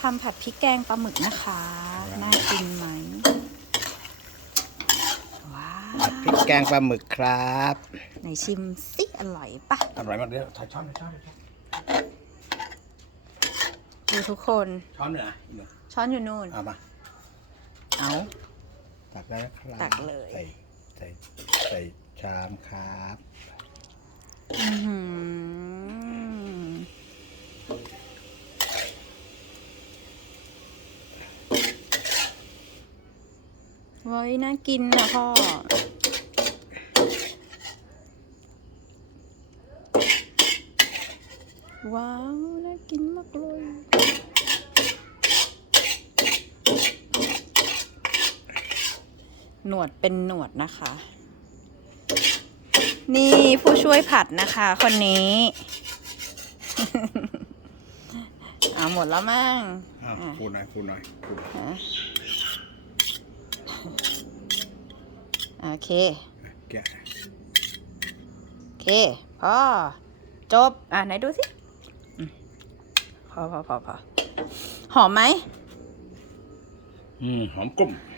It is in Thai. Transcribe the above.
ทำผัดพริกแกงปลาหมึกนะคะ น่ากินไหมว้าผัวดพริกแกงปลาหมึกครับไหนชิมสิอร่อยปะอร่อยมากเดี๋ยวถ่ายช้อนหน่อยช้อนหน่อยช้อนดูทุกคน ช้อนหน่อยนะอีกหนึ่งช้อนอยู่นู่นเอามาเอาตักได้แล้วครับตักเลย ใส่ใส่ใส่ชามครับ อื้อ เว้ยน่ากินนะพ่อ ว้าว น่ากินมากเลยหนวดเป็นหนวดนะคะ นี่ผู้ช่วยผัดนะคะ คนนี้ เอาหมดแล้วมั้งอ้าวอะพูดหน่อยพูดหน่อยพูดหน่อย ฮะ โอเคแกะโอเคพอจบ อะไหนดูสิอืมพอพอพอพอหอมไหมอืมหอมกลุ่มห